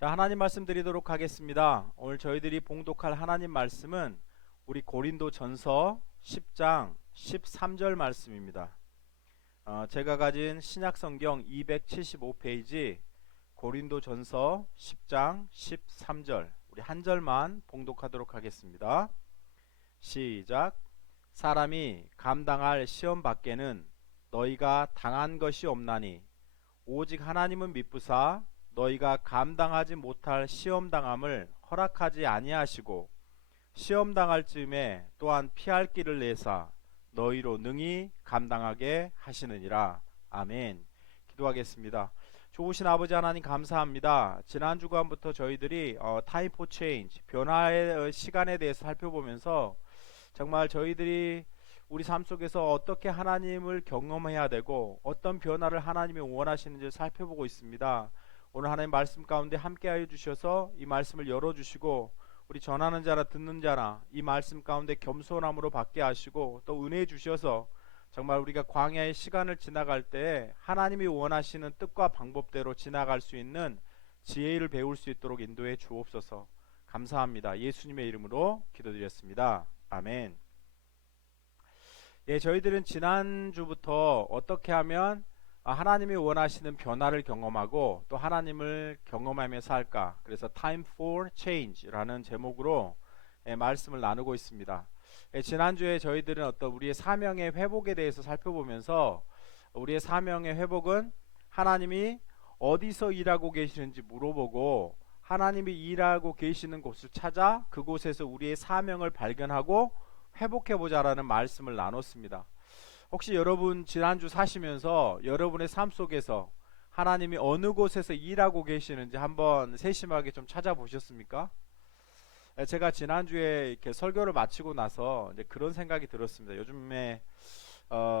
자, 하나님 말씀 드리도록 하겠습니다. 오늘 저희들이 봉독할 하나님 말씀은 우리 고린도 전서 10장 13절 말씀입니다. 제가 가진 신약성경 275페이지 고린도 전서 10장 13절, 우리 한 절만 봉독하도록 하겠습니다. 시작. 사람이 감당할 시험 밖에는 너희가 당한 것이 없나니 오직 하나님은 미쁘사 너희가 감당하지 못할 시험 당함을 허락하지 아니하시고 시험 당할 즈음에 또한 피할 길을 내사 너희로 능히 감당하게 하시느니라. 아멘. 기도하겠습니다. 좋으신 아버지 하나님 감사합니다. 지난 주간부터 저희들이 타임 포 체인지, 변화의 시간에 대해서 살펴보면서 정말 저희들이 우리 삶 속에서 어떻게 하나님을 경험해야 되고 어떤 변화를 하나님이 원하시는지 살펴보고 있습니다. 오늘 하나님 말씀 가운데 함께하여 주셔서 이 말씀을 열어주시고 우리 전하는 자나 듣는 자나 이 말씀 가운데 겸손함으로 받게 하시고 또 은혜 주셔서 정말 우리가 광야의 시간을 지나갈 때 하나님이 원하시는 뜻과 방법대로 지나갈 수 있는 지혜를 배울 수 있도록 인도해 주옵소서. 감사합니다. 예수님의 이름으로 기도드렸습니다. 아멘. 저희들은 지난주부터 어떻게 하면 하나님이 원하시는 변화를 경험하고 또 하나님을 경험하며 살까, 그래서 Time for Change라는 제목으로 말씀을 나누고 있습니다. 지난주에 저희들은 어떤 우리의 사명의 회복에 대해서 살펴보면서 우리의 사명의 회복은 하나님이 어디서 일하고 계시는지 물어보고 하나님이 일하고 계시는 곳을 찾아 그곳에서 우리의 사명을 발견하고 회복해보자라는 말씀을 나눴습니다. 혹시 여러분 지난주 사시면서 여러분의 삶 속에서 하나님이 어느 곳에서 일하고 계시는지 한번 세심하게 좀 찾아보셨습니까? 제가 지난주에 이렇게 설교를 마치고 나서 이제 그런 생각이 들었습니다. 요즘에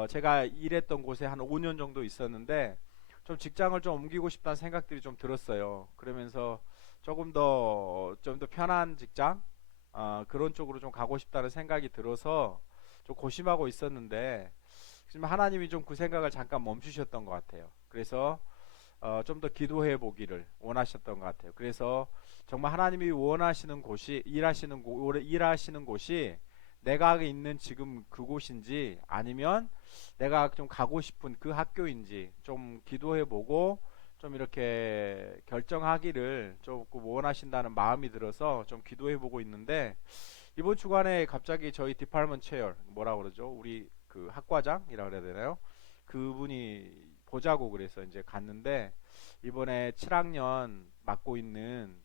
제가 일했던 곳에 한 5년 정도 있었는데 좀 직장을 좀 옮기고 싶다는 생각들이 좀 들었어요. 그러면서 좀 더 편한 직장, 그런 쪽으로 좀 가고 싶다는 생각이 들어서 좀 고심하고 있었는데 지금 하나님이 좀 그 생각을 잠깐 멈추셨던 것 같아요. 그래서 좀 더 기도해 보기를 원하셨던 것 같아요. 그래서 정말 하나님이 원하시는 곳이 일하시는 곳이 내가 있는 지금 그곳인지 아니면 내가 좀 가고 싶은 그 학교인지 좀 기도해 보고 좀 이렇게 결정하기를 조금 원하신다는 마음이 들어서 좀 기도해 보고 있는데, 이번 주간에 갑자기 저희 디파트먼트 체어, 뭐라 그러죠? 우리 그 학과장이라 그래야 되나요? 그분이 보자고 그래서 이제 갔는데, 이번에 7학년 맡고 있는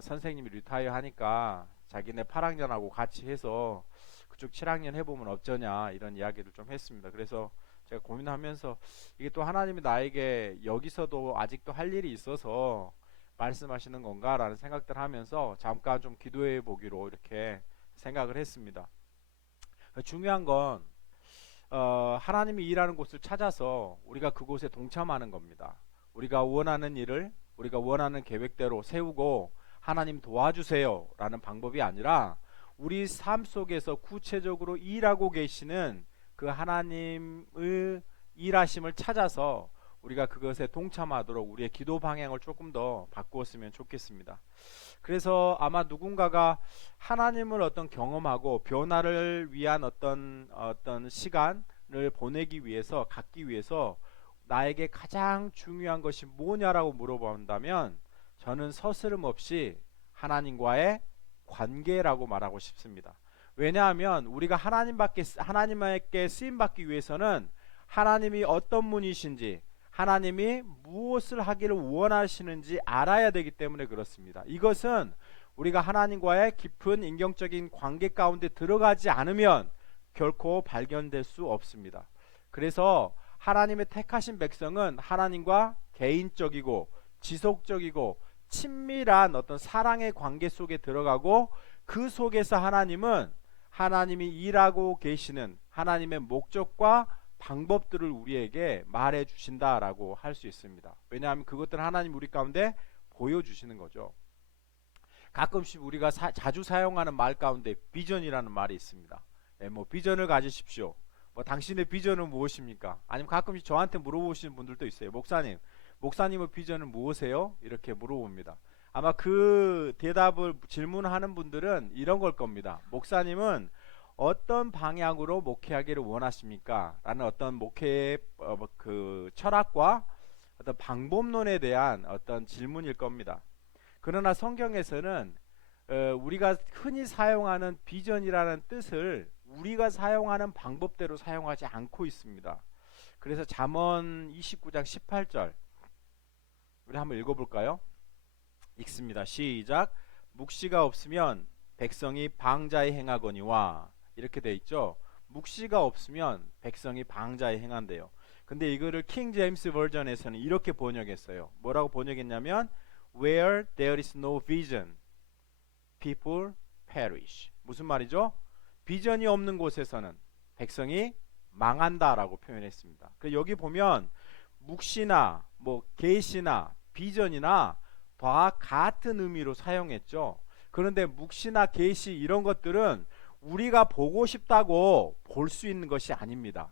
선생님이 리타이어 하니까 자기네 8학년하고 같이 해서 그쪽 7학년 해보면 어쩌냐 이런 이야기를 좀 했습니다. 그래서 제가 고민하면서 이게 또 하나님이 나에게 여기서도 아직도 할 일이 있어서 말씀하시는 건가라는 생각들 하면서 잠깐 좀 기도해 보기로 이렇게 생각을 했습니다. 중요한 건 하나님이 일하는 곳을 찾아서 우리가 그곳에 동참하는 겁니다. 우리가 원하는 일을 우리가 원하는 계획대로 세우고 하나님 도와주세요 라는 방법이 아니라 우리 삶 속에서 구체적으로 일하고 계시는 그 하나님의 일하심을 찾아서 우리가 그것에 동참하도록 우리의 기도 방향을 조금 더 바꾸었으면 좋겠습니다. 그래서 아마 누군가가 하나님을 어떤 경험하고 변화를 위한 어떤 시간을 보내기 위해서 갖기 위해서 나에게 가장 중요한 것이 뭐냐라고 물어본다면 저는 서스름 없이 하나님과의 관계라고 말하고 싶습니다. 왜냐하면 우리가 하나님께 쓰임 받기 위해서는 하나님이 어떤 분이신지, 하나님이 무엇을 하기를 원하시는지 알아야 되기 때문에 그렇습니다. 이것은 우리가 하나님과의 깊은 인격적인 관계 가운데 들어가지 않으면 결코 발견될 수 없습니다. 그래서 하나님의 택하신 백성은 하나님과 개인적이고 지속적이고 친밀한 어떤 사랑의 관계 속에 들어가고 그 속에서 하나님은 하나님이 일하고 계시는 하나님의 목적과 방법들을 우리에게 말해 주신다라고 할 수 있습니다. 왜냐하면 그것들 하나님 우리 가운데 보여주시는 거죠. 가끔씩 우리가 자주 사용하는 말 가운데 비전이라는 말이 있습니다. 비전을 가지십시오. 당신의 비전은 무엇입니까? 아니면 가끔씩 저한테 물어보시는 분들도 있어요. 목사님의 비전은 무엇이에요? 이렇게 물어봅니다. 아마 그 대답을 질문하는 분들은 이런 걸 겁니다. 목사님은 어떤 방향으로 목회하기를 원하십니까? 라는 어떤 목회의 그 철학과 어떤 방법론에 대한 어떤 질문일 겁니다. 그러나 성경에서는 우리가 흔히 사용하는 비전이라는 뜻을 우리가 사용하는 방법대로 사용하지 않고 있습니다. 그래서 잠언 29장 18절 우리 한번 읽어볼까요? 읽습니다. 시작. 묵시가 없으면 백성이 방자에 행하거니와, 이렇게 돼 있죠. 묵시가 없으면 백성이 방자에 행한대요. 근데 이거를 킹 제임스 버전에서는 이렇게 번역했어요. 뭐라고 번역했냐면 Where there is no vision, people perish. 무슨 말이죠? 비전이 없는 곳에서는 백성이 망한다라고 표현했습니다. 여기 보면 묵시나 뭐 계시나 비전이나 다 같은 의미로 사용했죠. 그런데 묵시나 계시 이런 것들은 우리가 보고 싶다고 볼 수 있는 것이 아닙니다.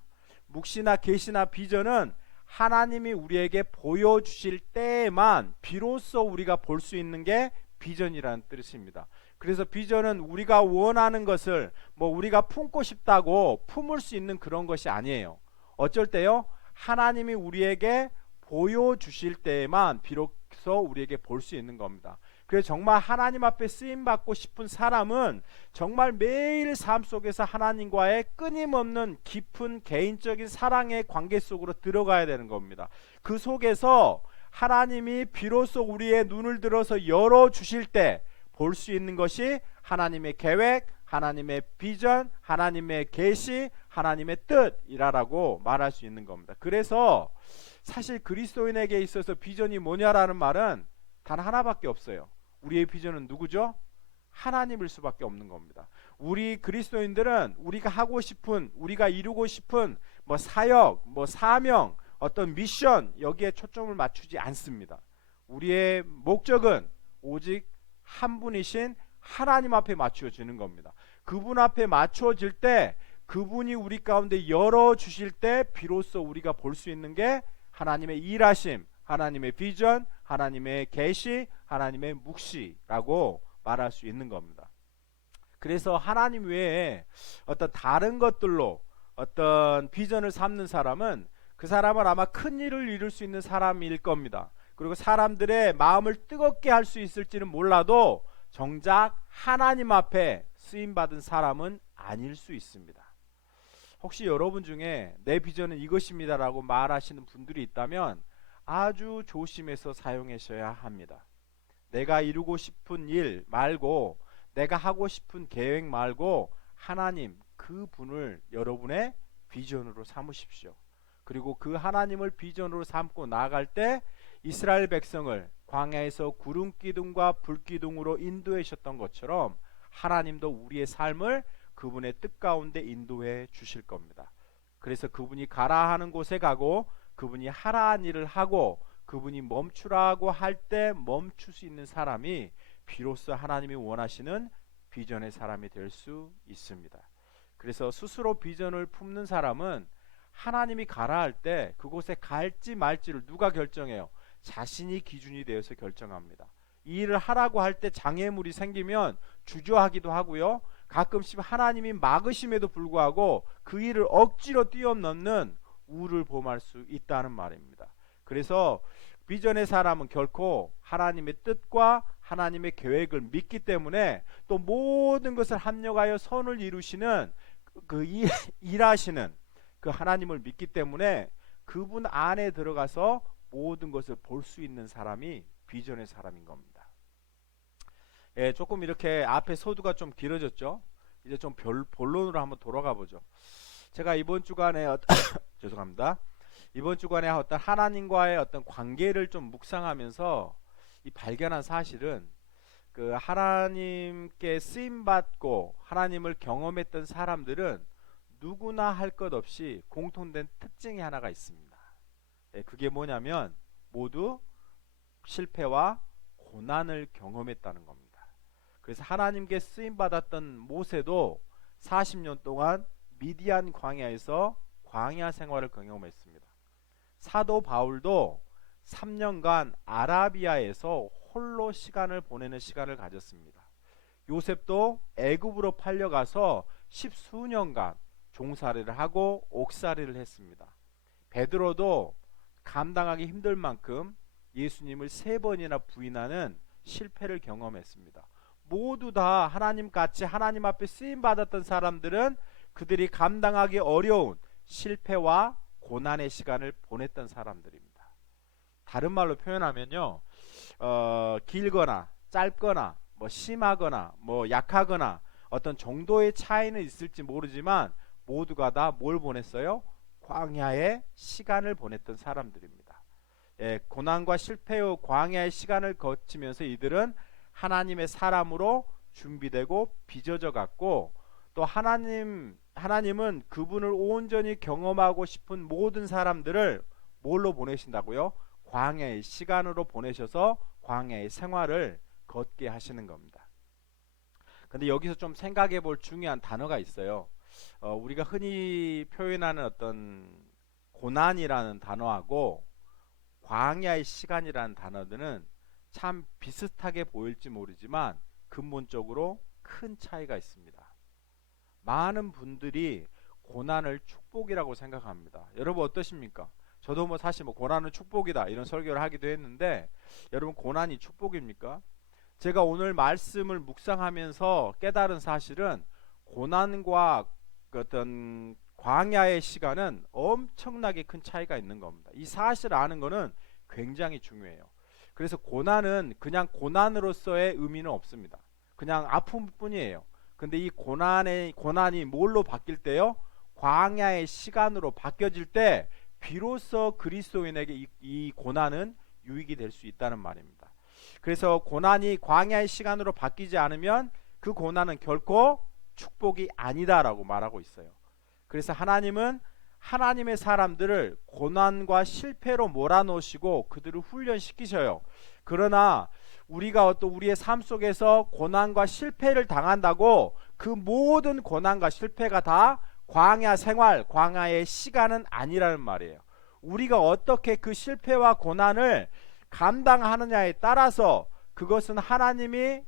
묵시나 계시나 비전은 하나님이 우리에게 보여주실 때에만 비로소 우리가 볼 수 있는 게 비전이라는 뜻입니다. 그래서 비전은 우리가 원하는 것을 우리가 품고 싶다고 품을 수 있는 그런 것이 아니에요. 어쩔 때요, 하나님이 우리에게 보여주실 때에만 비로소 우리에게 볼 수 있는 겁니다. 그래서 정말 하나님 앞에 쓰임받고 싶은 사람은 정말 매일 삶 속에서 하나님과의 끊임없는 깊은 개인적인 사랑의 관계 속으로 들어가야 되는 겁니다. 그 속에서 하나님이 비로소 우리의 눈을 들어서 열어주실 때 볼 수 있는 것이 하나님의 계획, 하나님의 비전, 하나님의 계시, 하나님의 뜻이라고 말할 수 있는 겁니다. 그래서 사실 그리스도인에게 있어서 비전이 뭐냐라는 말은 단 하나밖에 없어요. 우리의 비전은 누구죠? 하나님일 수밖에 없는 겁니다. 우리 그리스도인들은 우리가 하고 싶은, 우리가 이루고 싶은 사역, 사명, 어떤 미션, 여기에 초점을 맞추지 않습니다. 우리의 목적은 오직 한 분이신 하나님 앞에 맞춰지는 겁니다. 그분 앞에 맞춰질 때, 그분이 우리 가운데 열어주실 때 비로소 우리가 볼 수 있는 게 하나님의 일하심, 하나님의 비전, 하나님의 계시, 하나님의 묵시라고 말할 수 있는 겁니다. 그래서 하나님 외에 어떤 다른 것들로 어떤 비전을 삼는 사람은 그 사람은 아마 큰 일을 이룰 수 있는 사람일 겁니다. 그리고 사람들의 마음을 뜨겁게 할 수 있을지는 몰라도 정작 하나님 앞에 쓰임받은 사람은 아닐 수 있습니다. 혹시 여러분 중에 내 비전은 이것입니다 라고 말하시는 분들이 있다면 아주 조심해서 사용하셔야 합니다. 내가 이루고 싶은 일 말고, 내가 하고 싶은 계획 말고 하나님, 그 분을 여러분의 비전으로 삼으십시오. 그리고 그 하나님을 비전으로 삼고 나아갈 때 이스라엘 백성을 광야에서 구름 기둥과 불 기둥으로 인도하셨던 것처럼 하나님도 우리의 삶을 그분의 뜻 가운데 인도해 주실 겁니다. 그래서 그분이 가라 하는 곳에 가고, 그분이 하라 한 일을 하고, 그분이 멈추라고 할 때 멈출 수 있는 사람이 비로소 하나님이 원하시는 비전의 사람이 될 수 있습니다. 그래서 스스로 비전을 품는 사람은 하나님이 가라 할 때 그곳에 갈지 말지를 누가 결정해요? 자신이 기준이 되어서 결정합니다. 이 일을 하라고 할 때 장애물이 생기면 주저하기도 하고요, 가끔씩 하나님이 막으심에도 불구하고 그 일을 억지로 뛰어넘는 우를 범할 수 있다는 말입니다. 그래서 비전의 사람은 결코 하나님의 뜻과 하나님의 계획을 믿기 때문에 또 모든 것을 합력하여 선을 이루시는 일하시는 그 하나님을 믿기 때문에 그분 안에 들어가서 모든 것을 볼 수 있는 사람이 비전의 사람인 겁니다. 조금 이렇게 앞에 서두가 좀 길어졌죠. 이제 좀 본론으로 한번 돌아가 보죠. 제가 이번 주간에 죄송합니다. 이번 주간에 어떤 하나님과의 어떤 관계를 좀 묵상하면서 이 발견한 사실은, 그 하나님께 쓰임 받고 하나님을 경험했던 사람들은 누구나 할 것 없이 공통된 특징이 하나가 있습니다. 그게 뭐냐면 모두 실패와 고난을 경험했다는 겁니다. 그래서 하나님께 쓰임 받았던 모세도 40년 동안 미디안 광야에서 광야 생활을 경험했습니다. 사도 바울도 3년간 아라비아에서 홀로 시간을 보내는 시간을 가졌습니다. 요셉도 애굽으로 팔려가서 10수년간 종살이를 하고 옥살이를 했습니다. 베드로도 감당하기 힘들 만큼 예수님을 3번이나 부인하는 실패를 경험했습니다. 모두 다 하나님같이 하나님 앞에 쓰임받았던 사람들은 그들이 감당하기 어려운 실패와 고난의 시간을 보냈던 사람들입니다. 다른 말로 표현하면요, 길거나 짧거나 심하거나 약하거나 어떤 정도의 차이는 있을지 모르지만 모두가 다 뭘 보냈어요? 광야의 시간을 보냈던 사람들입니다. 고난과 실패의 광야의 시간을 거치면서 이들은 하나님의 사람으로 준비되고 빚어져 갔고, 또 하나님은 그분을 온전히 경험하고 싶은 모든 사람들을 뭘로 보내신다고요? 광야의 시간으로 보내셔서 광야의 생활을 걷게 하시는 겁니다. 근데 여기서 좀 생각해 볼 중요한 단어가 있어요. 우리가 흔히 표현하는 어떤 고난이라는 단어하고 광야의 시간이라는 단어들은 참 비슷하게 보일지 모르지만 근본적으로 큰 차이가 있습니다. 많은 분들이 고난을 축복이라고 생각합니다. 여러분 어떠십니까? 저도 사실 고난은 축복이다 이런 설교를 하기도 했는데, 여러분 고난이 축복입니까? 제가 오늘 말씀을 묵상하면서 깨달은 사실은 고난과 어떤 광야의 시간은 엄청나게 큰 차이가 있는 겁니다. 이 사실을 아는 것은 굉장히 중요해요. 그래서 고난은 그냥 고난으로서의 의미는 없습니다. 그냥 아픔뿐이에요. 근데 이 고난이 뭘로 바뀔 때요? 광야의 시간으로 바뀌어질 때 비로소 그리스도인에게 이 고난은 유익이 될 수 있다는 말입니다. 그래서 고난이 광야의 시간으로 바뀌지 않으면 그 고난은 결코 축복이 아니다라고 말하고 있어요. 그래서 하나님은 하나님의 사람들을 고난과 실패로 몰아넣으시고 그들을 훈련시키셔요. 그러나 우리가 또 우리의 삶 속에서 고난과 실패를 당한다고 그 모든 고난과 실패가 다 광야 생활, 광야의 시간은 아니라는 말이에요. 우리가 어떻게 그 실패와 고난을 감당하느냐에 따라서 그것은 하나님의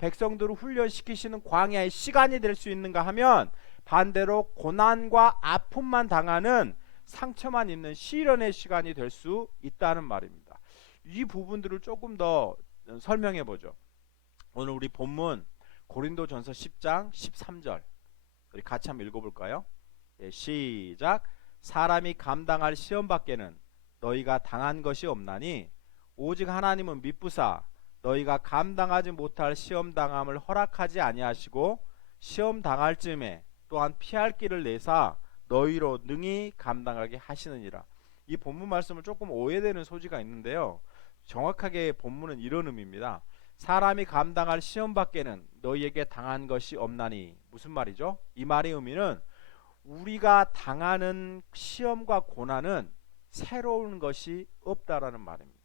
백성들을 훈련시키시는 광야의 시간이 될 수 있는가 하면, 반대로 고난과 아픔만 당하는 상처만 입는 시련의 시간이 될 수 있다는 말입니다. 이 부분들을 조금 더 설명해 보죠. 오늘 우리 본문 고린도전서 10장 13절 우리 같이 한번 읽어볼까요? 시작. 사람이 감당할 시험 밖에는 너희가 당한 것이 없나니 오직 하나님은 미쁘사 너희가 감당하지 못할 시험 당함을 허락하지 아니하시고 시험 당할 즈음에 또한 피할 길을 내사 너희로 능히 감당하게 하시느니라. 이 본문 말씀은 조금 오해되는 소지가 있는데요, 정확하게 본문은 이런 의미입니다. 사람이 감당할 시험 밖에는 너희에게 당한 것이 없나니. 무슨 말이죠? 이 말의 의미는 우리가 당하는 시험과 고난은 새로운 것이 없다라는 말입니다.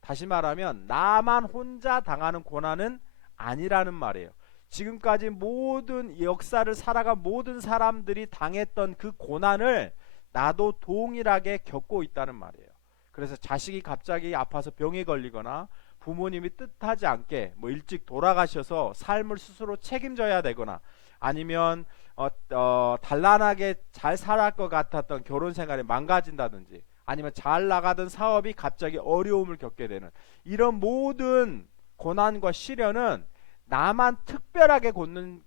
다시 말하면 나만 혼자 당하는 고난은 아니라는 말이에요. 지금까지 모든 역사를 살아간 모든 사람들이 당했던 그 고난을 나도 동일하게 겪고 있다는 말이에요. 그래서 자식이 갑자기 아파서 병에 걸리거나 부모님이 뜻하지 않게 일찍 돌아가셔서 삶을 스스로 책임져야 되거나, 아니면 단란하게 잘 살아갈 것 같았던 결혼 생활이 망가진다든지, 아니면 잘 나가던 사업이 갑자기 어려움을 겪게 되는 이런 모든 고난과 시련은 나만 특별하게 겪는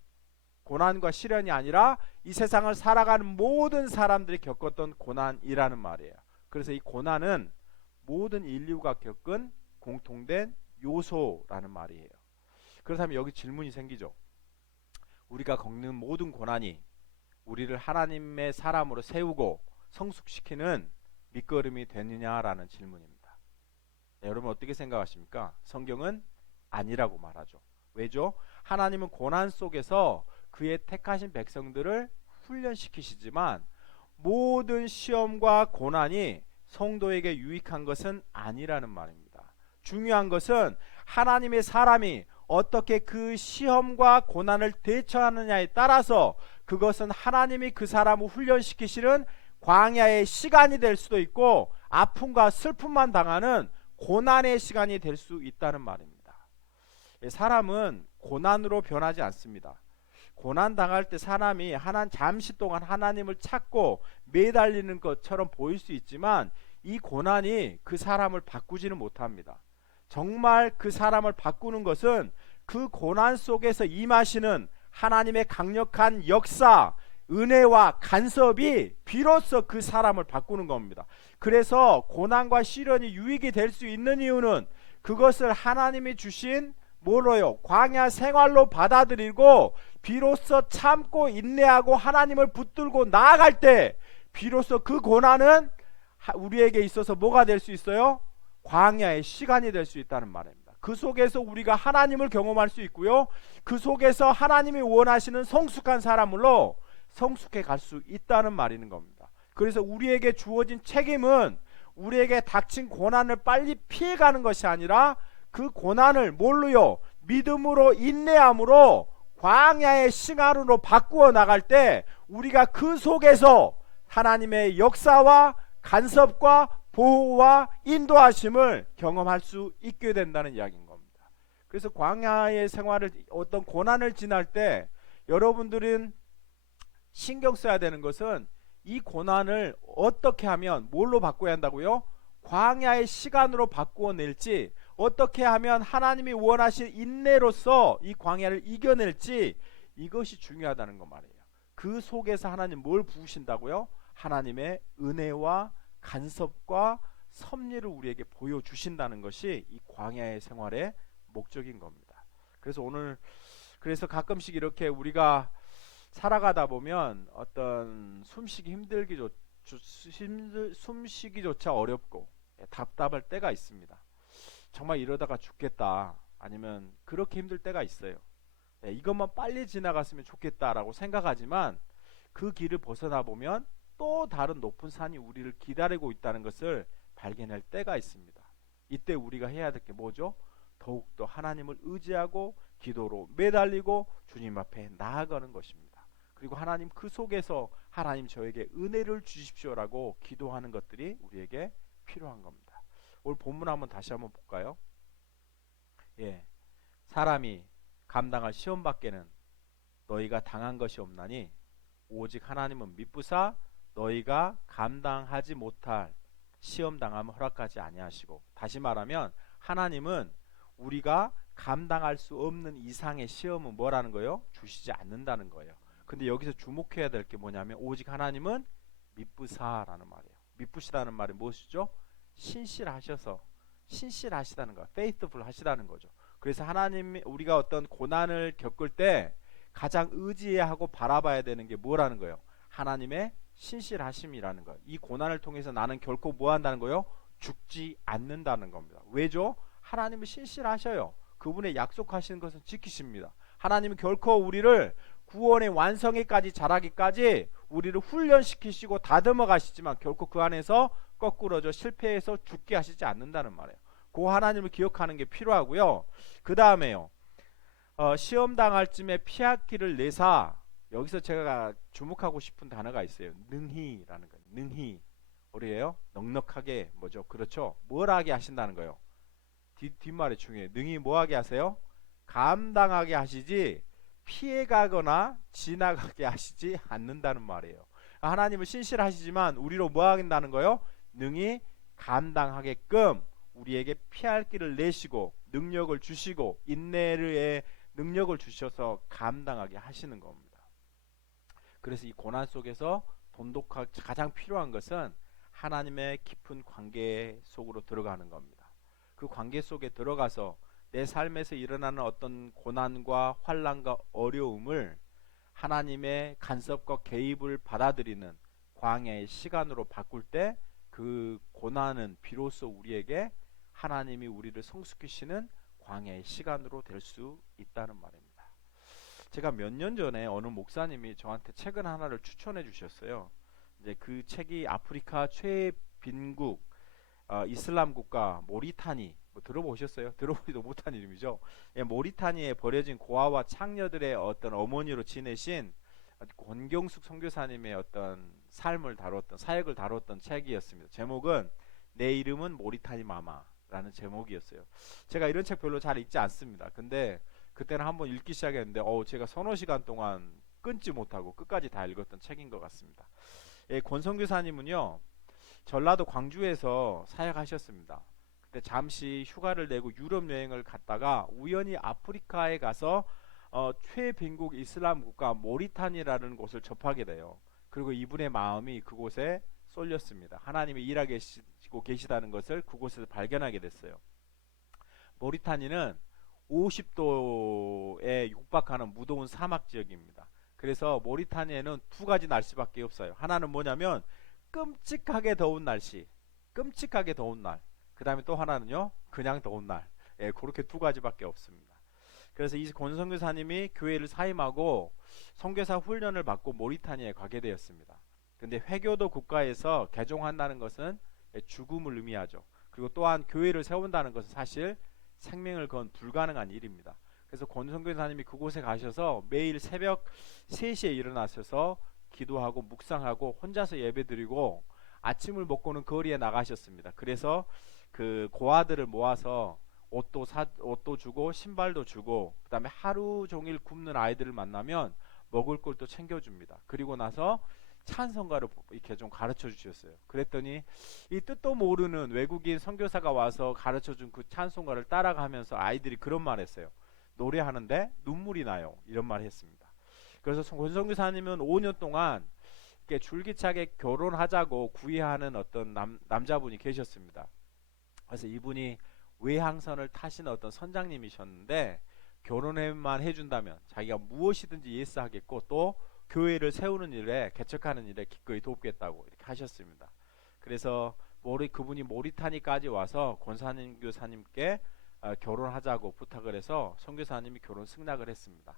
고난과 시련이 아니라 이 세상을 살아가는 모든 사람들이 겪었던 고난이라는 말이에요. 그래서 이 고난은 모든 인류가 겪은 공통된 요소라는 말이에요. 그렇다면 여기 질문이 생기죠. 우리가 겪는 모든 고난이 우리를 하나님의 사람으로 세우고 성숙시키는 밑거름이 되느냐라는 질문입니다. 네, 여러분 어떻게 생각하십니까? 성경은 아니라고 말하죠. 왜죠? 하나님은 고난 속에서 그의 택하신 백성들을 훈련시키시지만 모든 시험과 고난이 성도에게 유익한 것은 아니라는 말입니다. 중요한 것은 하나님의 사람이 어떻게 그 시험과 고난을 대처하느냐에 따라서 그것은 하나님이 그 사람을 훈련시키시는 광야의 시간이 될 수도 있고, 아픔과 슬픔만 당하는 고난의 시간이 될 수 있다는 말입니다. 사람은 고난으로 변하지 않습니다. 고난 당할 때 사람이 잠시 동안 하나님을 찾고 매달리는 것처럼 보일 수 있지만 이 고난이 그 사람을 바꾸지는 못합니다. 정말 그 사람을 바꾸는 것은 그 고난 속에서 임하시는 하나님의 강력한 역사, 은혜와 간섭이 비로소 그 사람을 바꾸는 겁니다. 그래서 고난과 시련이 유익이 될 수 있는 이유는 그것을 하나님이 주신 뭐로요? 광야 생활로 받아들이고 비로소 참고 인내하고 하나님을 붙들고 나아갈 때 비로소 그 고난은 우리에게 있어서 뭐가 될 수 있어요? 광야의 시간이 될 수 있다는 말입니다. 그 속에서 우리가 하나님을 경험할 수 있고요. 그 속에서 하나님이 원하시는 성숙한 사람으로 성숙해 갈 수 있다는 말이는 겁니다. 그래서 우리에게 주어진 책임은 우리에게 닥친 고난을 빨리 피해가는 것이 아니라 그 고난을 뭘로요? 믿음으로 인내함으로 광야의 시간으로 바꾸어 나갈 때 우리가 그 속에서 하나님의 역사와 간섭과 보호와 인도하심을 경험할 수 있게 된다는 이야기인 겁니다. 그래서 광야의 생활을 어떤 고난을 지날 때 여러분들은 신경 써야 되는 것은 이 고난을 어떻게 하면 뭘로 바꿔야 한다고요? 광야의 시간으로 바꾸어 낼지 어떻게 하면 하나님이 원하신 인내로서 이 광야를 이겨낼지 이것이 중요하다는 거 말이에요. 그 속에서 하나님 뭘 부으신다고요? 하나님의 은혜와 간섭과 섭리를 우리에게 보여주신다는 것이 이 광야의 생활의 목적인 겁니다. 그래서 가끔씩 이렇게 우리가 살아가다 보면 어떤 숨쉬기조차 어렵고 답답할 때가 있습니다. 정말 이러다가 죽겠다, 아니면 그렇게 힘들 때가 있어요. 이것만 빨리 지나갔으면 좋겠다라고 생각하지만 그 길을 벗어나 보면 또 다른 높은 산이 우리를 기다리고 있다는 것을 발견할 때가 있습니다. 이때 우리가 해야 될 게 뭐죠? 더욱더 하나님을 의지하고 기도로 매달리고 주님 앞에 나아가는 것입니다. 그리고 하나님 그 속에서 하나님 저에게 은혜를 주십시오라고 기도하는 것들이 우리에게 필요한 겁니다. 오늘 본문 다시 한번 볼까요? 사람이 감당할 시험 밖에는 너희가 당한 것이 없나니 오직 하나님은 미쁘사 너희가 감당하지 못할 시험 당함을 허락하지 아니하시고, 다시 말하면 하나님은 우리가 감당할 수 없는 이상의 시험은 뭐라는 거예요? 주시지 않는다는 거예요. 근데 여기서 주목해야 될 게 뭐냐면 오직 하나님은 미쁘사라는 말이에요. 미쁘시다는 말이 무엇이죠? 신실하시다는 거, faithful 하시다는 거죠. 그래서 하나님이 우리가 어떤 고난을 겪을 때 가장 의지해야 하고 바라봐야 되는 게 뭐라는 거예요? 하나님의 신실하심이라는 거예요. 이 고난을 통해서 나는 결코 뭐 한다는 거예요? 죽지 않는다는 겁니다. 왜죠? 하나님은 신실하셔요. 그분의 약속하시는 것은 지키십니다. 하나님은 결코 우리를 구원의 완성에까지 자라기까지 우리를 훈련시키시고 다듬어 가시지만 결코 그 안에서 거꾸러져 실패해서 죽게 하시지 않는다는 말이에요. 그 하나님을 기억하는 게 필요하고요. 그 다음에요, 시험 당할 쯤에 피할 길을 내사. 여기서 제가 주목하고 싶은 단어가 있어요. 능히라는 거예요. 능히. 우리예요? 넉넉하게 뭐죠? 그렇죠? 뭘 하게 하신다는 거예요? 뒷말이 중요해요. 능히 뭐 하게 하세요? 감당하게 하시지 피해가거나 지나가게 하시지 않는다는 말이에요. 하나님은 신실하시지만 우리로 뭐 하긴다는 거예요? 능히 감당하게끔 우리에게 피할 길을 내시고 능력을 주시고 인내의 능력을 주셔서 감당하게 하시는 겁니다. 그래서 이 고난 속에서 돈독하게 가장 필요한 것은 하나님의 깊은 관계 속으로 들어가는 겁니다. 그 관계 속에 들어가서 내 삶에서 일어나는 어떤 고난과 환난과 어려움을 하나님의 간섭과 개입을 받아들이는 광야의 시간으로 바꿀 때 그 고난은 비로소 우리에게 하나님이 우리를 성숙시키는 광야의 시간으로 될 수 있다는 말입니다. 제가 몇 년 전에 어느 목사님이 저한테 책을 하나를 추천해 주셨어요. 이제 그 책이 아프리카 최빈국 이슬람 국가 모리타니, 들어보셨어요? 들어보지도 못한 이름이죠. 모리타니에 버려진 고아와 창녀들의 어떤 어머니로 지내신 권경숙 선교사님의 어떤 삶을 다뤘던, 사역을 다뤘던 책이었습니다. 제목은 내 이름은 모리타니 마마 라는 제목이었어요. 제가 이런 책 별로 잘 읽지 않습니다. 근데 그때는 한번 읽기 시작했는데 제가 서너 시간 동안 끊지 못하고 끝까지 다 읽었던 책인 것 같습니다. 예, 권성교사님은요 전라도 광주에서 사역하셨습니다. 그때 잠시 휴가를 내고 유럽 여행을 갔다가 우연히 아프리카에 가서 최빈국 이슬람 국가 모리타니라는 곳을 접하게 돼요. 그리고 이분의 마음이 그곳에 쏠렸습니다. 하나님이 일하고 계시다는 것을 그곳에서 발견하게 됐어요. 모리타니는 50도에 육박하는 무더운 사막 지역입니다. 그래서 모리타니에는 두 가지 날씨밖에 없어요. 하나는 뭐냐면 끔찍하게 더운 날씨, 끔찍하게 더운 날. 그 다음에 또 하나는요, 그냥 더운 날. 예, 그렇게 두 가지밖에 없습니다. 그래서 이 권선교사님이 교회를 사임하고 선교사 훈련을 받고 모리타니아에 가게 되었습니다. 근데 회교도 국가에서 개종한다는 것은 죽음을 의미하죠. 그리고 또한 교회를 세운다는 것은 사실 생명을 건 불가능한 일입니다. 그래서 권선교사님이 그곳에 가셔서 매일 새벽 3시에 일어나셔서 기도하고 묵상하고 혼자서 예배드리고 아침을 먹고는 거리에 나가셨습니다. 그래서 그 고아들을 모아서 옷도 주고 신발도 주고 그다음에 하루 종일 굶는 아이들을 만나면 먹을 걸 또 챙겨줍니다. 그리고 나서 찬송가를 이렇게 좀 가르쳐 주셨어요. 그랬더니 이 뜻도 모르는 외국인 선교사가 와서 가르쳐 준 그 찬송가를 따라가면서 아이들이 그런 말 했어요. 노래하는데 눈물이 나요. 이런 말 했습니다. 그래서 권성교사님은 5년 동안 이렇게 줄기차게 결혼하자고 구애하는 어떤 남자분이 계셨습니다. 그래서 이분이 외항선을 타신 어떤 선장님이셨는데 결혼만 해준다면 자기가 무엇이든지 예스하겠고 또 교회를 세우는 일에 개척하는 일에 기꺼이 돕겠다고 이렇게 하셨습니다. 그래서 그분이 모리타니까지 와서 권사님 교사님께 결혼하자고 부탁을 해서 선교사님이 결혼 승낙을 했습니다.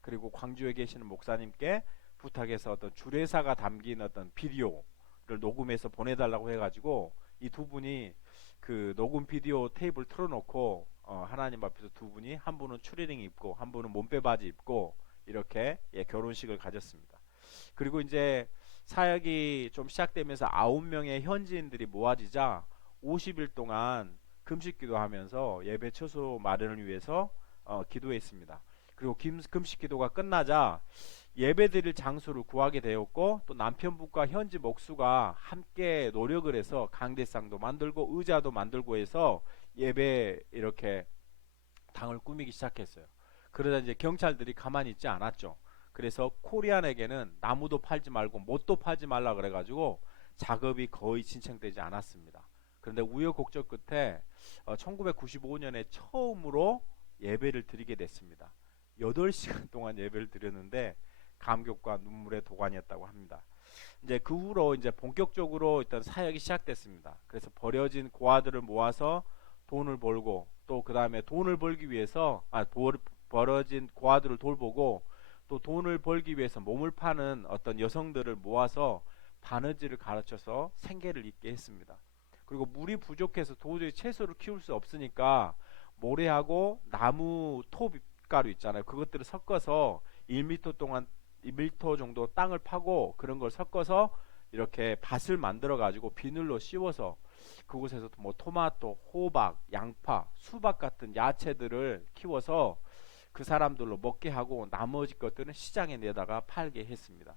그리고 광주에 계시는 목사님께 부탁해서 어떤 주례사가 담긴 어떤 비디오를 녹음해서 보내달라고 해가지고 이 두 분이 그 녹음 비디오 테이프를 틀어놓고 하나님 앞에서 두 분이 한 분은 추리닝 입고 한 분은 몸빼바지 입고 이렇게 결혼식을 가졌습니다. 그리고 이제 사역이 좀 시작되면서 9명의 현지인들이 모아지자 50일 동안 금식 기도하면서 예배 처소 마련을 위해서 기도했습니다. 그리고 금식 기도가 끝나자 예배드릴 장소를 구하게 되었고 또 남편분과 현지 목수가 함께 노력을 해서 강대상도 만들고 의자도 만들고 해서 예배 이렇게 당을 꾸미기 시작했어요. 그러다 이제 경찰들이 가만히 있지 않았죠. 그래서 코리안에게는 나무도 팔지 말고 못도 팔지 말라 그래가지고 작업이 거의 진행되지 않았습니다. 그런데 우여곡절 끝에 1995년에 처음으로 예배를 드리게 됐습니다. 8시간 동안 예배를 드렸는데 감격과 눈물의 도가니였다고 합니다. 이제 그 후로 이제 본격적으로 일단 사역이 시작됐습니다. 그래서 버려진 고아들을 모아서 돈을 벌고 또 그 다음에 돈을 벌기 위해서 버려진 고아들을 돌보고 또 돈을 벌기 위해서 몸을 파는 어떤 여성들을 모아서 바느질을 가르쳐서 생계를 잇게 했습니다. 그리고 물이 부족해서 도저히 채소를 키울 수 없으니까 모래하고 나무 톱가루 있잖아요. 그것들을 섞어서 1m 정도 땅을 파고 그런 걸 섞어서 이렇게 밭을 만들어 가지고 비늘로 씌워서 그곳에서 뭐 토마토, 호박, 양파, 수박 같은 야채들을 키워서 그 사람들로 먹게 하고 나머지 것들은 시장에 내다가 팔게 했습니다.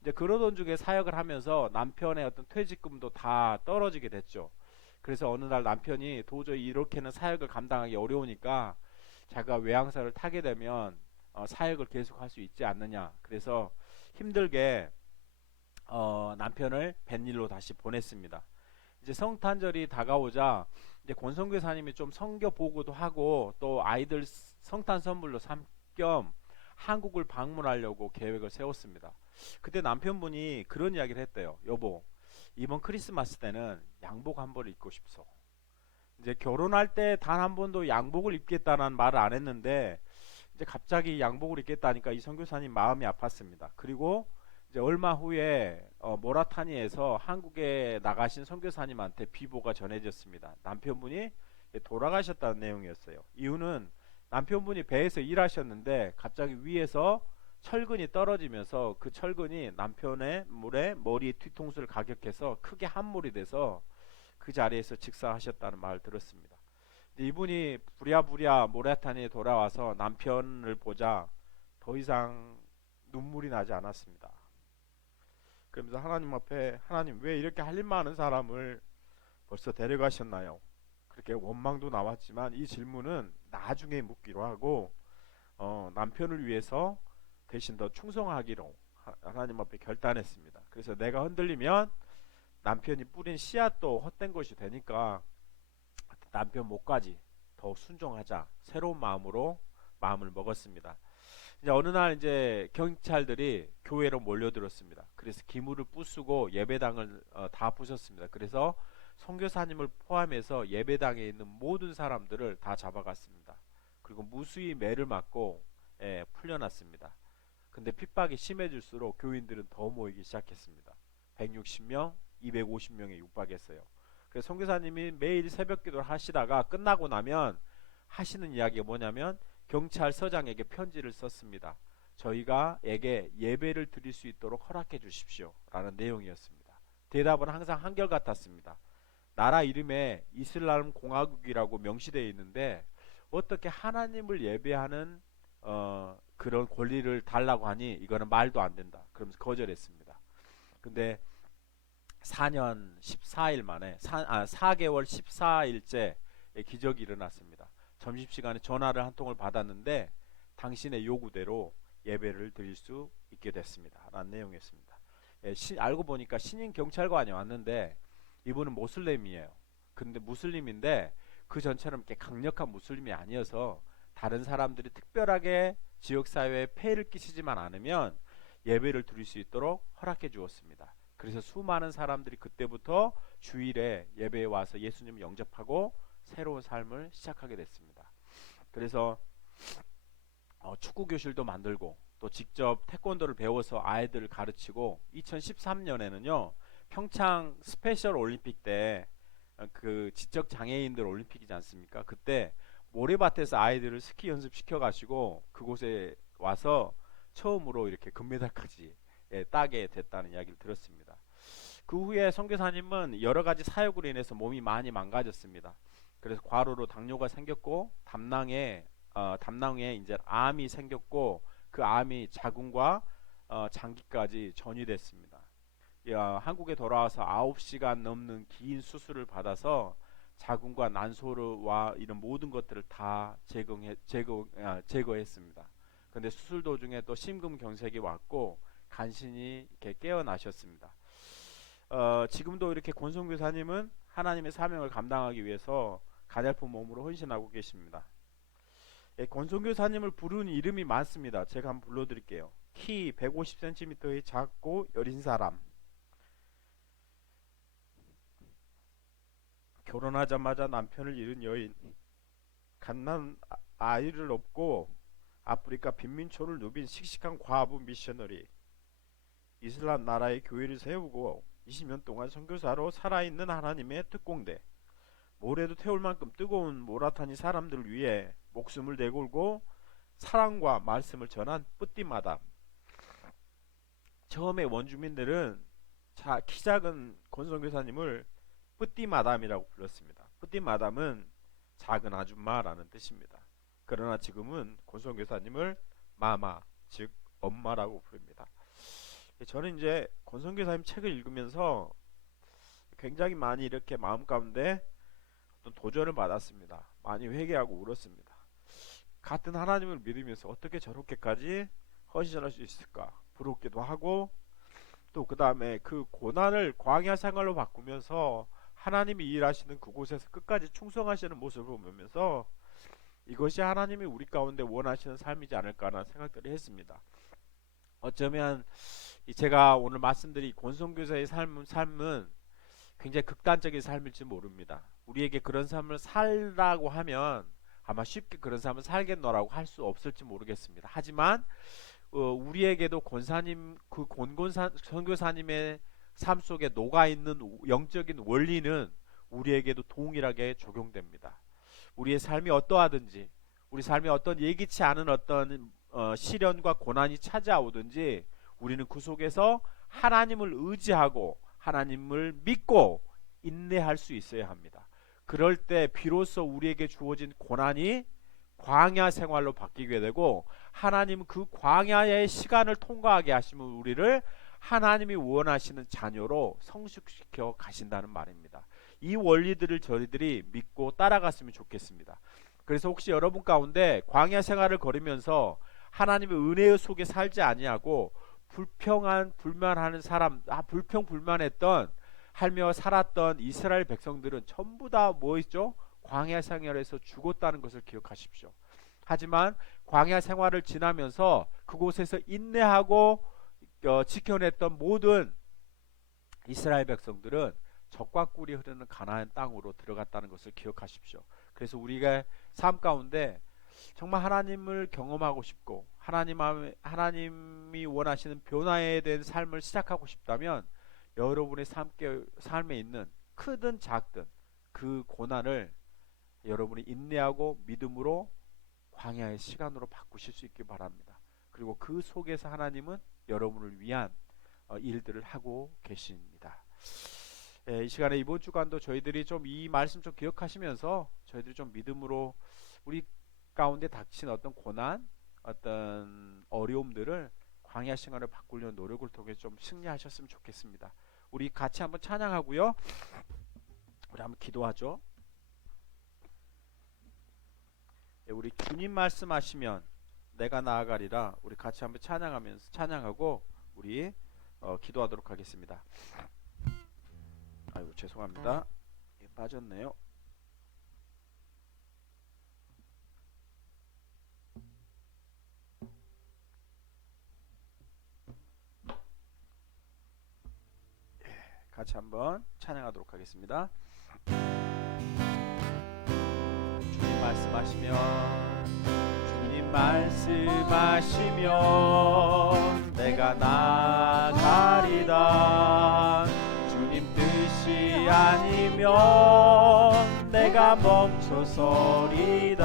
이제 그러던 중에 사역을 하면서 남편의 어떤 퇴직금도 다 떨어지게 됐죠. 그래서 어느 날 남편이 도저히 이렇게는 사역을 감당하기 어려우니까 자기가 외항사를 타게 되면 사역을 계속할 수 있지 않느냐. 그래서 힘들게 남편을 뱃일로 다시 보냈습니다. 이제 성탄절이 다가오자 이제 권성교사님이 좀 성겨 보고도 하고 또 아이들 성탄 선물로 삼 겸 한국을 방문하려고 계획을 세웠습니다. 그때 남편분이 그런 이야기를 했대요. 여보, 이번 크리스마스 때는 양복 한 벌 입고 싶소. 이제 결혼할 때 단 한 번도 양복을 입겠다는 말을 안 했는데 이제 갑자기 양복을 입겠다니까 이 선교사님 마음이 아팠습니다. 그리고 이제 얼마 후에 모라타니에서 한국에 나가신 선교사님한테 비보가 전해졌습니다. 남편분이 돌아가셨다는 내용이었어요. 이유는 남편분이 배에서 일하셨는데 갑자기 위에서 철근이 떨어지면서 그 철근이 남편의 머리 뒤통수를 가격해서 크게 함몰이 돼서 그 자리에서 직사하셨다는 말을 들었습니다. 이분이 부랴부랴 모래탄에 돌아와서 남편을 보자 더 이상 눈물이 나지 않았습니다. 그러면서 하나님 앞에, 하나님 왜 이렇게 할 일 많은 사람을 벌써 데려가셨나요? 그렇게 원망도 나왔지만 이 질문은 나중에 묻기로 하고, 남편을 위해서 대신 더 충성하기로 하나님 앞에 결단했습니다. 그래서 내가 흔들리면 남편이 뿌린 씨앗도 헛된 것이 되니까 남편 목까지 더 순종하자, 새로운 마음으로 마음을 먹었습니다. 이제 어느 날 이제 경찰들이 교회로 몰려들었습니다. 그래서 기물을 부수고 예배당을 다 부셨습니다. 그래서 선교사님을 포함해서 예배당에 있는 모든 사람들을 다 잡아갔습니다. 그리고 무수히 매를 맞고 풀려났습니다. 근데 핍박이 심해질수록 교인들은 더 모이기 시작했습니다. 160명, 250명에 육박했어요. 그래서 선교사님이 매일 새벽기도를 하시다가 끝나고 나면 하시는 이야기가 뭐냐면 경찰서장에게 편지를 썼습니다. 저희가에게 예배를 드릴 수 있도록 허락해 주십시오 라는 내용이었습니다. 대답은 항상 한결같았습니다. 나라 이름에 이슬람 공화국이라고 명시되어 있는데 어떻게 하나님을 예배하는 그런 권리를 달라고 하니 이거는 말도 안 된다. 그러면서 거절했습니다. 근데 4년 14일 만에 4개월 14일째 기적이 일어났습니다. 점심시간에 전화를 한 통을 받았는데 당신의 요구대로 예배를 드릴 수 있게 됐습니다 라는 내용이었습니다. 알고 보니까 신임 경찰관이 왔는데 이분은 모슬림이에요. 근데 무슬림인데 그 전처럼 이렇게 강력한 무슬림이 아니어서 다른 사람들이 특별하게 지역사회에 폐해를 끼치지만 않으면 예배를 드릴 수 있도록 허락해 주었습니다. 그래서 수많은 사람들이 그때부터 주일에 예배에 와서 예수님을 영접하고 새로운 삶을 시작하게 됐습니다. 그래서 축구 교실도 만들고 또 직접 태권도를 배워서 아이들을 가르치고 2013년에는요 평창 스페셜 올림픽 때 그 지적 장애인들 올림픽이지 않습니까? 그때 모래밭에서 아이들을 스키 연습시켜 가지고 그곳에 와서 처음으로 이렇게 금메달까지 따게 됐다는 이야기를 들었습니다. 그 후에 선교사님은 여러 가지 사역으로 인해서 몸이 많이 망가졌습니다. 그래서 과로로 당뇨가 생겼고 담낭에 이제 암이 생겼고 그 암이 자궁과 장기까지 전이됐습니다. 한국에 돌아와서 9시간 넘는 긴 수술을 받아서 자궁과 난소와 이런 모든 것들을 다 제거했습니다. 그런데 수술 도중에 또 심근경색이 왔고 간신히 이렇게 깨어나셨습니다. 지금도 이렇게 권성교사님은 하나님의 사명을 감당하기 위해서 가냘픈 몸으로 헌신하고 계십니다. 권성교사님을 부르는 이름이 많습니다. 제가 한번 불러드릴게요. 키 150cm의 작고 여린 사람, 결혼하자마자 남편을 잃은 여인, 갓난 아이를 업고 아프리카 빈민촌을 누빈 씩씩한 과부 미셔너리, 이슬람 나라의 교회를 세우고 20년 동안 선교사로 살아있는 하나님의 특공대, 모래도 태울 만큼 뜨거운 모라탄이 사람들을 위해 목숨을 내걸고 사랑과 말씀을 전한 뿌띠마담. 처음에 원주민들은 키 작은 권선교사님을 뿌띠마담이라고 불렀습니다. 뿌띠마담은 작은 아줌마라는 뜻입니다. 그러나 지금은 권선교사님을 마마, 즉 엄마라고 부릅니다. 저는 이제 권선교사님 책을 읽으면서 굉장히 많이 이렇게 마음 가운데 어떤 도전을 받았습니다. 많이 회개하고 울었습니다. 같은 하나님을 믿으면서 어떻게 저렇게까지 헌신할 수 있을까 부럽기도 하고, 또 그 다음에 그 고난을 광야 생활로 바꾸면서 하나님이 일하시는 그곳에서 끝까지 충성하시는 모습을 보면서 이것이 하나님이 우리 가운데 원하시는 삶이지 않을까라는 생각들을 했습니다. 어쩌면 제가 오늘 말씀드린 권성교사의 삶은 굉장히 극단적인 삶일지 모릅니다. 우리에게 그런 삶을 살라고 하면 아마 쉽게 그런 삶을 살겠노라고 할 수 없을지 모르겠습니다. 하지만 우리에게도 권사님, 그 선교사님의 삶 속에 녹아있는 영적인 원리는 우리에게도 동일하게 적용됩니다. 우리의 삶이 어떠하든지, 우리 삶에 어떤 예기치 않은 어떤 시련과 고난이 찾아오든지 우리는 그 속에서 하나님을 의지하고 하나님을 믿고 인내할 수 있어야 합니다. 그럴 때 비로소 우리에게 주어진 고난이 광야 생활로 바뀌게 되고, 하나님은 그 광야의 시간을 통과하게 하시면 우리를 하나님이 원하시는 자녀로 성숙시켜 가신다는 말입니다. 이 원리들을 저희들이 믿고 따라갔으면 좋겠습니다. 그래서 혹시 여러분 가운데 광야 생활을 걸으면서 하나님의 은혜의 속에 살지 아니하고 불평하는 사람, 불평불만했던 하며 살았던 이스라엘 백성들은 전부 다 뭐 있죠? 광야 생활에서 죽었다는 것을 기억하십시오. 하지만 광야 생활을 지나면서 그곳에서 인내하고 지켜냈던 모든 이스라엘 백성들은 젖과 꿀이 흐르는 가나안 땅으로 들어갔다는 것을 기억하십시오. 그래서 우리가 삶 가운데 정말 하나님을 경험하고 싶고 하나님이 원하시는 변화에 대한 삶을 시작하고 싶다면 여러분의 삶에 있는 크든 작든 그 고난을 여러분이 인내하고 믿음으로 광야의 시간으로 바꾸실 수 있길 바랍니다. 그리고 그 속에서 하나님은 여러분을 위한 일들을 하고 계십니다. 이 시간에 이번 주간도 저희들이 좀 이 말씀 좀 기억하시면서 저희들이 좀 믿음으로 우리 가운데 닥친 어떤 고난, 어떤 어려움들을 광야 시간을 바꾸려는 노력을 통해 좀 승리하셨으면 좋겠습니다. 우리 같이 한번 찬양하고요. 우리 한번 기도하죠. 우리 주님 말씀하시면 내가 나아가리라. 우리 같이 한번 찬양하고 우리 기도하도록 하겠습니다. 아이고 죄송합니다. 빠졌네요. 같이 한번 찬양하도록 하겠습니다. 주님 말씀하시면 내가 나아가리다. 주님 뜻이 아니면 내가 멈춰서리다.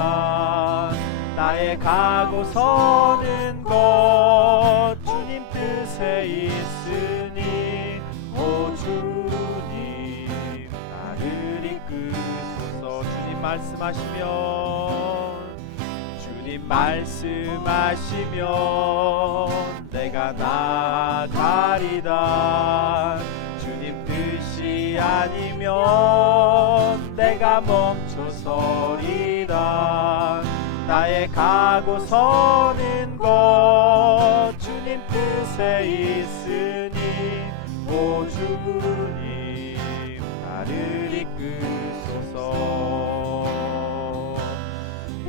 나의 가고 서는 것 주님 뜻에 있으니 오 주님 나를 이끄소서. 주님 말씀하시면 내가 나아가리다. 주님 뜻이 아니면 내가 멈춰서리다. 나의 가고 서는 것 주님 뜻에 있으니 오 주님 나를 이끄소서.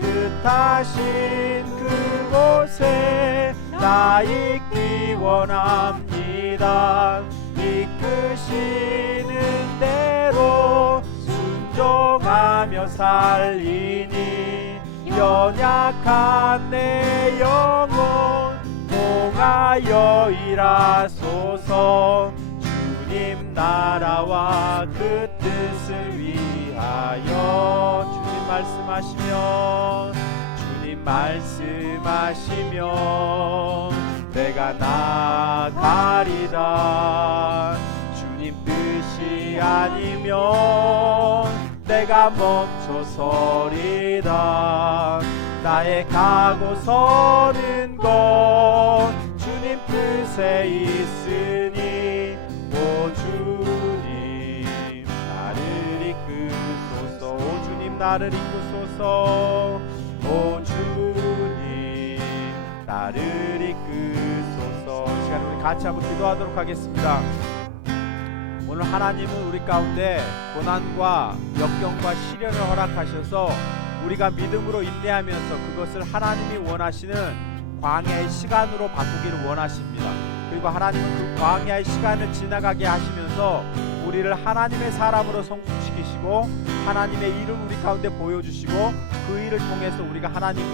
뜻하신 그곳에 나 있기 원합니다. 이끄시는 대로 순종하며 살리니 연약한 내 영혼 통하여 일하소서. 주님 나라와 그 뜻을 위하여. 주님 말씀하시면 내가 나아가리다. 주님 뜻이 아니면 내가 멈춰서리다. 나의 가고 서는 것 주님 뜻에 있으니 오 주님 나를 이끄소서. 오 주님 나를 이끄소서. 오 주님 나를 이끄소서. 이 시간에 우리 같이 한번 기도하도록 하겠습니다. 오늘 하나님은 우리 가운데 고난과 역경과 시련을 허락하셔서 우리가 믿음으로 인내하면서 그것을 하나님이 원하시는 광야의 시간으로 바꾸기를 원하십니다. 그리고 하나님은 그 광야의 시간을 지나가게 하시면서 우리를 하나님의 사람으로 성숙시키시고 하나님의 일을 우리 가운데 보여주시고 그 일을 통해서 우리가 하나님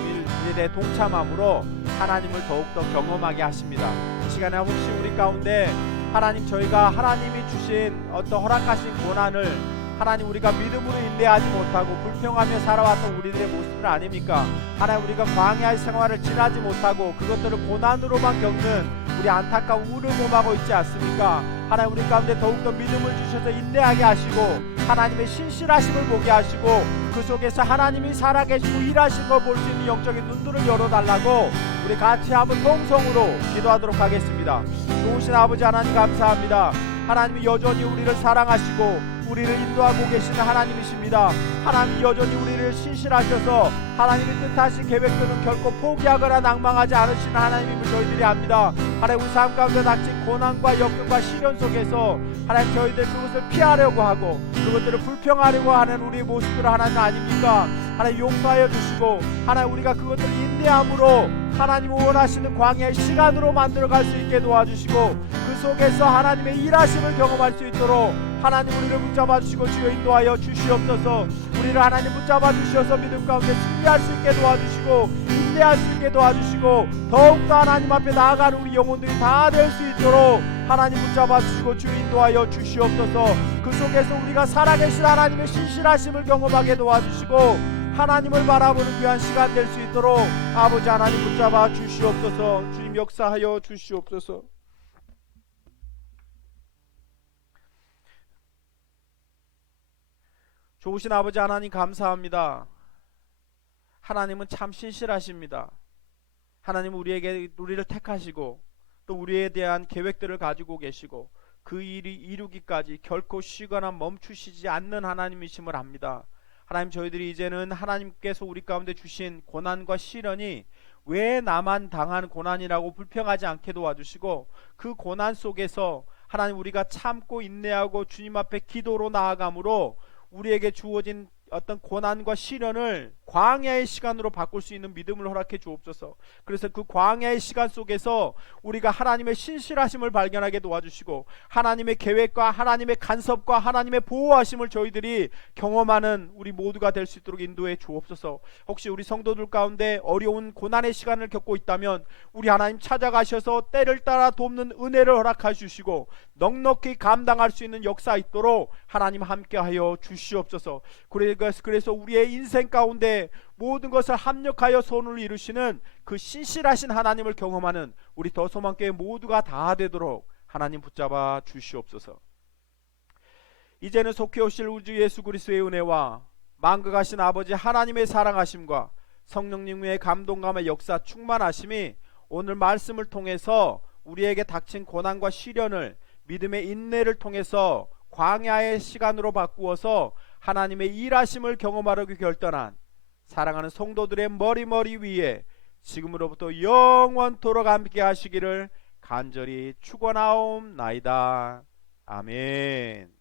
일에 동참함으로 하나님을 더욱더 경험하게 하십니다. 이 시간에 혹시 우리 가운데 하나님 저희가 하나님이 주신 어떤 허락하신 고난을 하나님 우리가 믿음으로 인내하지 못하고 불평하며 살아왔던 우리들의 모습은 아닙니까? 하나님 우리가 광야의 생활을 지나지 못하고 그것들을 고난으로만 겪는 우리 안타까운 우를 범하고 있지 않습니까? 하나님 우리 가운데 더욱더 믿음을 주셔서 인내하게 하시고 하나님의 신실하심을 보게 하시고 그 속에서 하나님이 살아계시고 일하신 걸 볼 수 있는 영적인 눈들을 열어달라고 우리 같이 한번 통성으로 기도하도록 하겠습니다. 좋으신 아버지 하나님 감사합니다. 하나님이 여전히 우리를 사랑하시고 우리를 인도하고 계시는 하나님이십니다. 하나님이 여전히 우리를 신실하셔서 하나님이 뜻하신 계획들은 결코 포기하거나 낭망하지 않으시는 하나님임을 저희들이 압니다. 하나님 우리 삶 가운데 닥친 고난과 역경과 시련 속에서 하나님 저희들 그것을 피하려고 하고 그것들을 불평하려고 하는 우리의 모습들을 하나님 아닙니까? 하나님 용서하여 주시고 하나님 우리가 그것들을 인내함으로 하나님 원하시는 광야의 시간으로 만들어갈 수 있게 도와주시고 그 속에서 하나님의 일하심을 경험할 수 있도록 하나님 우리를 붙잡아 주시고 주여 인도하여 주시옵소서. 우리를 하나님 붙잡아 주셔서 믿음 가운데 승리할 수 있게 도와주시고 인내할 수 있게 도와주시고 더욱더 하나님 앞에 나아가는 우리 영혼들이 다 될 수 있도록 하나님 붙잡아 주시고 주여 인도하여 주시옵소서. 그 속에서 우리가 살아계신 하나님의 신실하심을 경험하게 도와주시고 하나님을 바라보는 귀한 시간 될 수 있도록 아버지 하나님 붙잡아 주시옵소서. 주님 역사하여 주시옵소서. 좋으신 아버지 하나님 감사합니다. 하나님은 참 신실하십니다. 하나님은 우리를 택하시고 또 우리에 대한 계획들을 가지고 계시고 그 일이 이루기까지 결코 쉬거나 멈추시지 않는 하나님이심을 압니다. 하나님 저희들이 이제는 하나님께서 우리 가운데 주신 고난과 시련이 왜 나만 당한 고난이라고 불평하지 않게 도와주시고 그 고난 속에서 하나님 우리가 참고 인내하고 주님 앞에 기도로 나아감으로 우리에게 주어진 어떤 고난과 시련을 광야의 시간으로 바꿀 수 있는 믿음을 허락해 주옵소서. 그래서 그 광야의 시간 속에서 우리가 하나님의 신실하심을 발견하게 도와주시고 하나님의 계획과 하나님의 간섭과 하나님의 보호하심을 저희들이 경험하는 우리 모두가 될 수 있도록 인도해 주옵소서. 혹시 우리 성도들 가운데 어려운 고난의 시간을 겪고 있다면 우리 하나님 찾아가셔서 때를 따라 돕는 은혜를 허락해 주시고 넉넉히 감당할 수 있는 역사 있도록 하나님 함께하여 주시옵소서. 그래서 우리의 인생 가운데 모든 것을 합력하여 선을 이루시는 그 신실하신 하나님을 경험하는 우리 더 소망교회 모두가 다 되도록 하나님 붙잡아 주시옵소서. 이제는 속히 오실 우주 예수 그리스도의 은혜와 만극하신 아버지 하나님의 사랑하심과 성령님의 감동감의 역사 충만하심이 오늘 말씀을 통해서 우리에게 닥친 고난과 시련을 믿음의 인내를 통해서 광야의 시간으로 바꾸어서 하나님의 일하심을 경험하려고 결단한 사랑하는 성도들의 머리 위에 지금으로부터 영원토록 함께 하시기를 간절히 축원하옵나이다. 아멘.